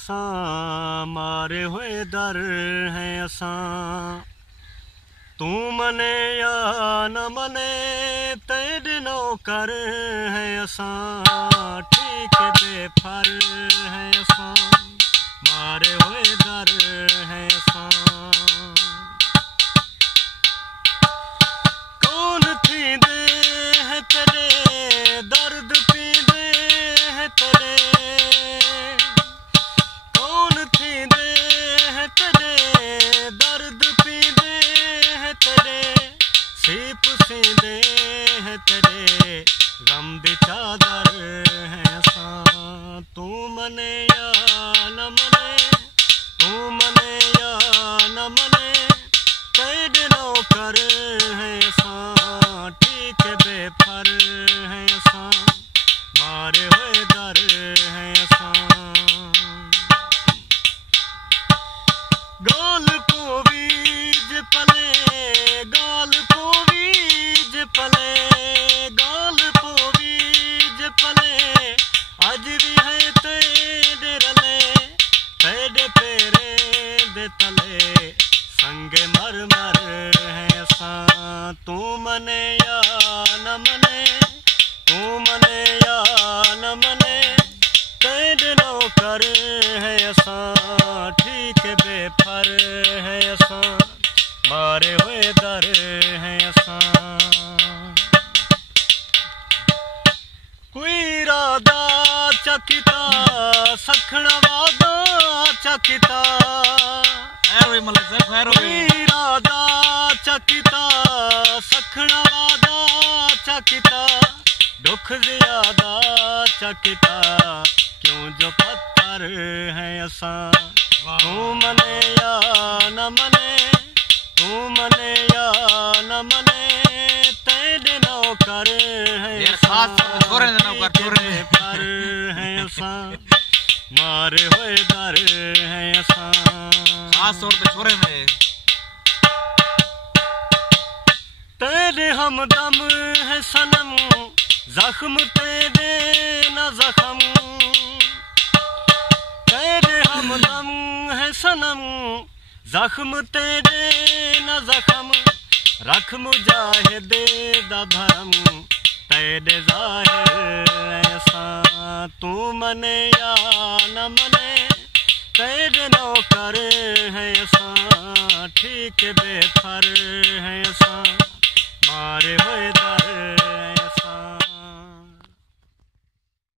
असां मारे हुए दर हैं असां तू मने या न मने तेरे नौकर हैं असां ठीक बेफर हैं असां मारे हुए दर हैं असां कौन थींदे हैं तेरे दर्द पींदे हैं तेरे कौन थींदे हैं तेरे दर्द पींदे हैं तेरे सीप सींदे हैं तेरे गम दी चादर हैं असां तू मने या न मने तू मने या न मने तेरे नौकर हैं असां ठीक बेफर हैं असां मारे हुए दर हैं असां गाल को बीज पले गाल को बीज पले गाल को बीज पले अज भी है तेरे रले तेरे पेरे दे तले संगे मर मर हैं असां तू मने या न मने तू मने या न मने तेरे नौकर हैं असां ठीक बेफर हैं असां मारे हुए दर हैं असां कोई इरादा चकिता सखण वादा चकिता इरादा चकिता सखण वादा चकिता दुख ज्यादा चकिता क्यों जो पत्थर हैं असां तू मने या न मने तू मने या न मने तेरे नौकर हैं पर हैं असां मारे हुए दर हैं असां खास तौर पे छोरे में तेरे हमदम है सनम जख्म तेरे न जख्म तेरे हमदम है सनम जख्म तेरे न जख्म रख मुजाहिदे दा भरम तेरे ज़ाहिर ऐसा तू मने या न मने तेरे नौकर हैं असां ठीक बेफर हैं असां मारे हुए दर